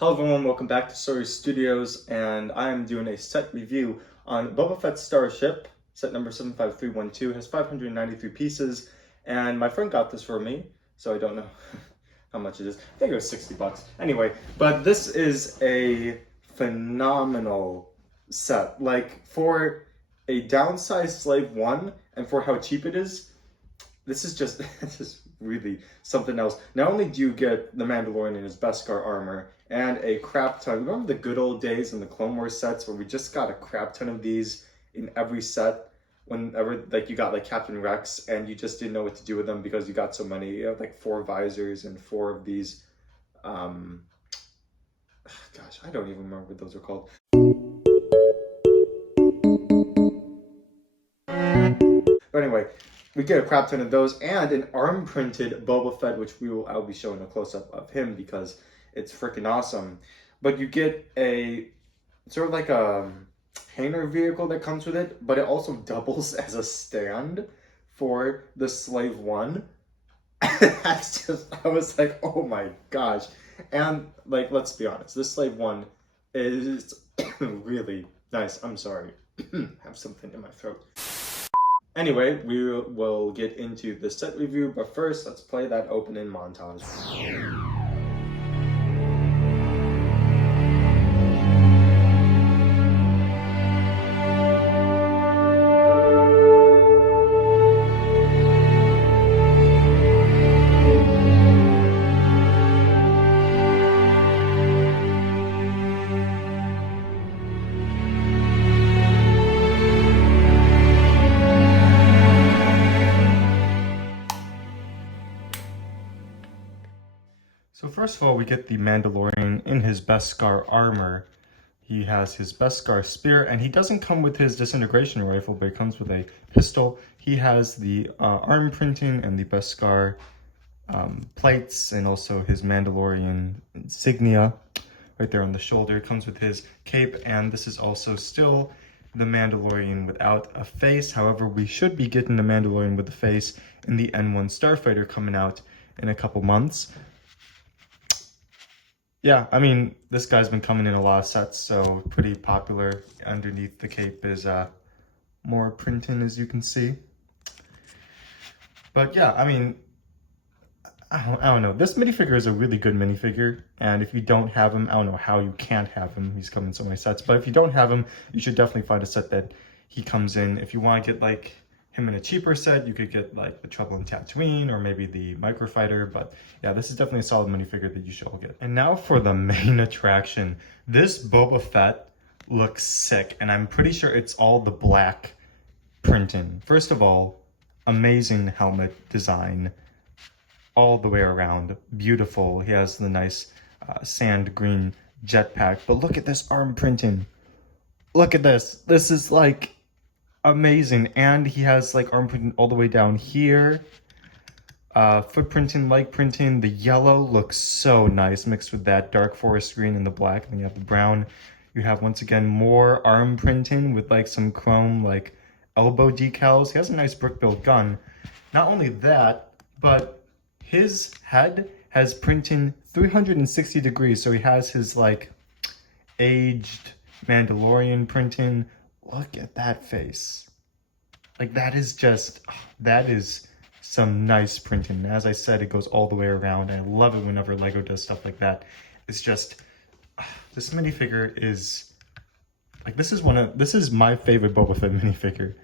Hello everyone, welcome back to Story Studios, and I am doing a set review on Boba Fett's Starship. Set number 75312 has 593 pieces, and my friend got this for me, so I don't know how much it is. I think it was 60 bucks. Anyway, but this is a phenomenal set. Like, for a downsized Slave 1, and for how cheap it is, this is just this is really something else. Not only do you get the Mandalorian in his Beskar armor and a crap ton. Remember the good old days in the Clone Wars sets where we just got a crap ton of these in every set? Whenever like you got like Captain Rex and you just didn't know what to do with them because you got so many. You have like 4 visors and 4 of these. Gosh, I don't even remember what those are called. But anyway, we get a crap ton of those and an arm printed Boba Fett, which I'll be showing a close up of him because it's freaking awesome. But you get a sort of like a hanger vehicle that comes with it, but it also doubles as a stand for the Slave 1. That's just, I was like, oh my gosh. And like, let's be honest, this Slave 1 is really nice. I'm sorry. I have something in my throat. Anyway, we will get into the set review, but first, let's play that opening montage. So first of all, we get the Mandalorian in his Beskar armor. He has his Beskar spear, and he doesn't come with his disintegration rifle, but he comes with a pistol. He has the arm printing and the Beskar plates, and also his Mandalorian insignia right there on the shoulder. It comes with his cape, and this is also still the Mandalorian without a face. However, we should be getting the Mandalorian with a face in the N1 Starfighter coming out in a couple months. Yeah, I mean, this guy's been coming in a lot of sets, so pretty popular. Underneath the cape is more printing, as you can see. But yeah, I mean, I don't know. This minifigure is a really good minifigure, and if you don't have him, I don't know how you can't have him. He's come in so many sets, but if you don't have him, you should definitely find a set that he comes in. If you want to get like him in a cheaper set, you could get like the Trouble in Tatooine or maybe the Microfighter, but yeah, this is definitely a solid minifigure that you should all get. And now for the main attraction. This Boba Fett looks sick, and I'm pretty sure it's all the black printing. First of all, amazing helmet design all the way around, beautiful. He has the nice sand green jetpack, but look at this arm printing. Look at this. This is like amazing. And he has like arm printing all the way down here, footprinting, leg printing. The yellow looks so nice mixed with that dark forest green and the black, and then you have the brown. You have once again more arm printing with like some chrome like elbow decals. He has a nice brick built gun. Not only that, but his head has printing 360 degrees, so he has his like aged Mandalorian printing. Look at that face. Like that is some nice printing. As I said, it goes all the way around. I love it whenever Lego does stuff like that. It's just, this minifigure is, like this is my favorite Boba Fett minifigure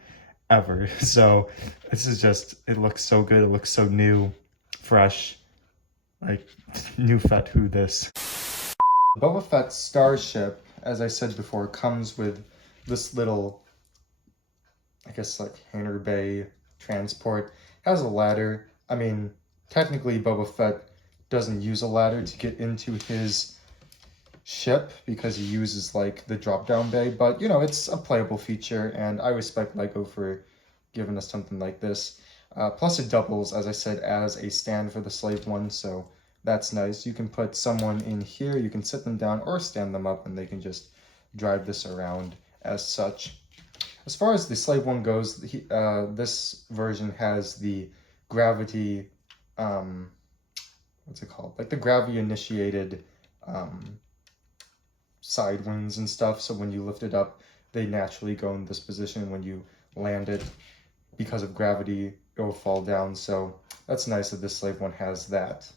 ever. So this is just, it looks so good. It looks so new, fresh, like new Fett who this. Boba Fett's Starship, as I said before, comes with this little, I guess like hangar bay transport. Has a ladder. I mean, technically Boba Fett doesn't use a ladder to get into his ship because he uses like the drop down bay, but you know, it's a playable feature, and I respect Lego for giving us something like this. Plus it doubles, as I said, as a stand for the Slave 1, so that's nice. You can put someone in here, you can sit them down or stand them up, and they can just drive this around as such. As far as the Slave 1 goes, this version has the gravity, what's it called? Like the gravity initiated side wings and stuff, so when you lift it up, they naturally go in this position. When you land it, because of gravity, it will fall down. So that's nice that this Slave 1 has that.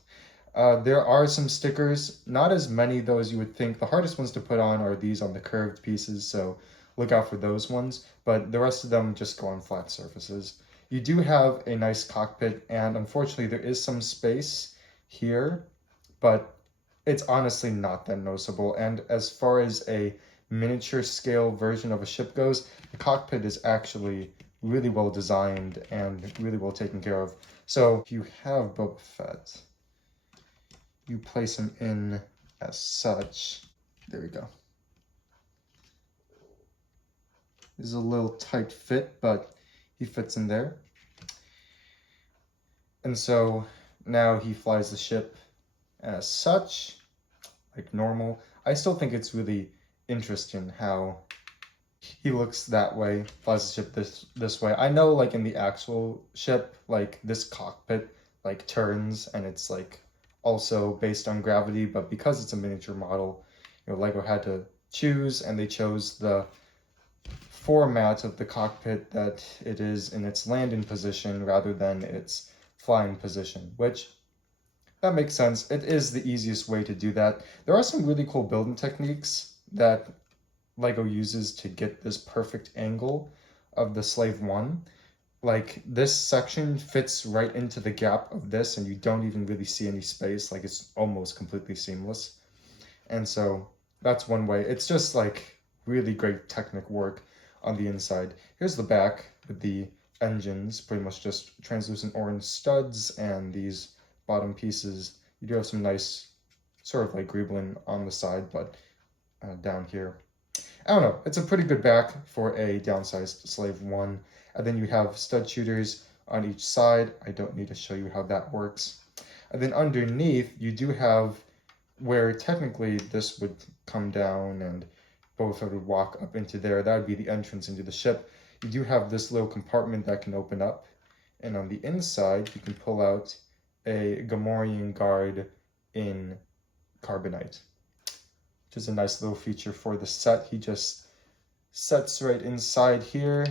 There are some stickers, not as many though as you would think. The hardest ones to put on are these on the curved pieces, so look out for those ones, but the rest of them just go on flat surfaces. You do have a nice cockpit, and unfortunately there is some space here, but it's honestly not that noticeable. And as far as a miniature scale version of a ship goes, the cockpit is actually really well designed and really well taken care of. So if you have Boba Fett, you place him in as such. There we go. This is a little tight fit, but he fits in there. And so now he flies the ship as such, like normal. I still think it's really interesting how he looks that way, flies the ship this way. I know, like, in the actual ship, like, this cockpit, like, turns, and it's, like, also based on gravity, but because it's a miniature model, you know, LEGO had to choose, and they chose the format of the cockpit that it is in its landing position rather than its flying position, which that makes sense. It is the easiest way to do that. There are some really cool building techniques that LEGO uses to get this perfect angle of the Slave 1. Like, this section fits right into the gap of this, and you don't even really see any space. Like, it's almost completely seamless. And so that's one way. It's just like really great technical work on the inside. Here's the back with the engines, pretty much just translucent orange studs and these bottom pieces. You do have some nice sort of like greebling on the side, but down here, I don't know, it's a pretty good back for a downsized Slave 1. And then you have stud shooters on each side. I don't need to show you how that works. And then underneath, you do have where technically this would come down and Boba Fett would walk up into there. That would be the entrance into the ship. You do have this little compartment that can open up. And on the inside, you can pull out a Gamorrean guard in carbonite, which is a nice little feature for the set. He just sets right inside here,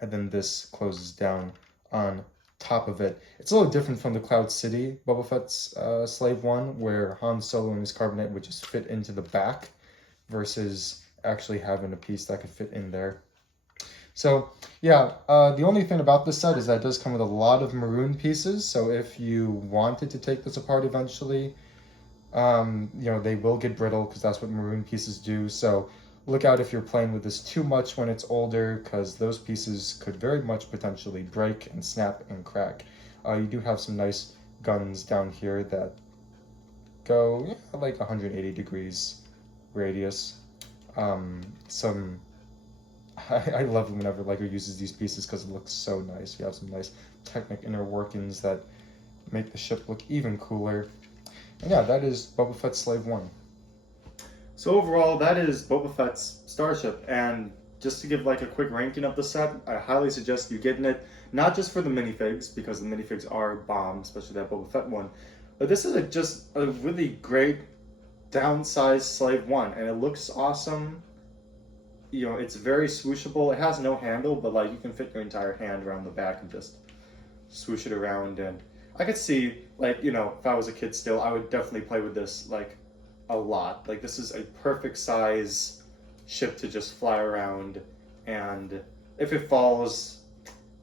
and then this closes down on top of it. It's a little different from the Cloud City Boba Fett's Slave 1, where Han Solo and his carbonite would just fit into the back, versus actually having a piece that could fit in there. So yeah, the only thing about this set is that it does come with a lot of maroon pieces, so if you wanted to take this apart eventually, you know, they will get brittle because that's what maroon pieces do. So look out if you're playing with this too much when it's older, because those pieces could very much potentially break and snap and crack. You do have some nice guns down here that go like 180 degrees radius. I love it whenever LEGO uses these pieces because it looks so nice. You have some nice Technic inner workings that make the ship look even cooler. And yeah, that is Boba Fett's Slave 1. So overall, that is Boba Fett's Starship, and just to give like a quick ranking of the set, I highly suggest you getting it, not just for the minifigs, because the minifigs are bomb, especially that Boba Fett one, but this is just a really great downsized Slave 1, and it looks awesome. You know, it's very swooshable. It has no handle, but like you can fit your entire hand around the back and just swoosh it around. And I could see, like, you know, if I was a kid still, I would definitely play with this like a lot. Like, this is a perfect size ship to just fly around, and if it falls,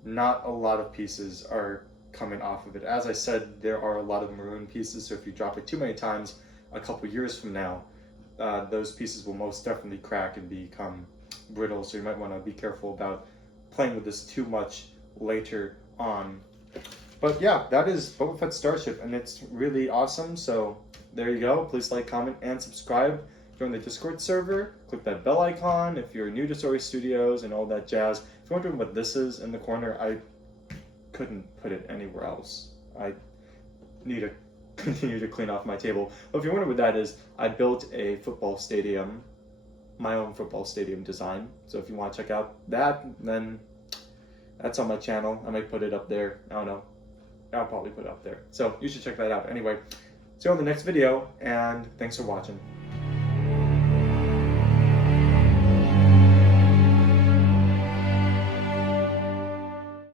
not a lot of pieces are coming off of it. As I said, there are a lot of maroon pieces, so if you drop it too many times a couple years from now, those pieces will most definitely crack and become brittle, so you might want to be careful about playing with this too much later on. But yeah, that is Boba Fett Starship, and it's really awesome. So there you go. Please like, comment, and subscribe. Join the Discord server. Click that bell icon if you're new to Story Studios and all that jazz. If you're wondering what this is in the corner, I couldn't put it anywhere else. I need to continue to clean off my table. But if you're wondering what that is, I built a football stadium, my own football stadium design. So if you want to check out that, then that's on my channel. I might put it up there. I don't know. I'll probably put it up there. So you should check that out. Anyway, see you on the next video, and thanks for watching.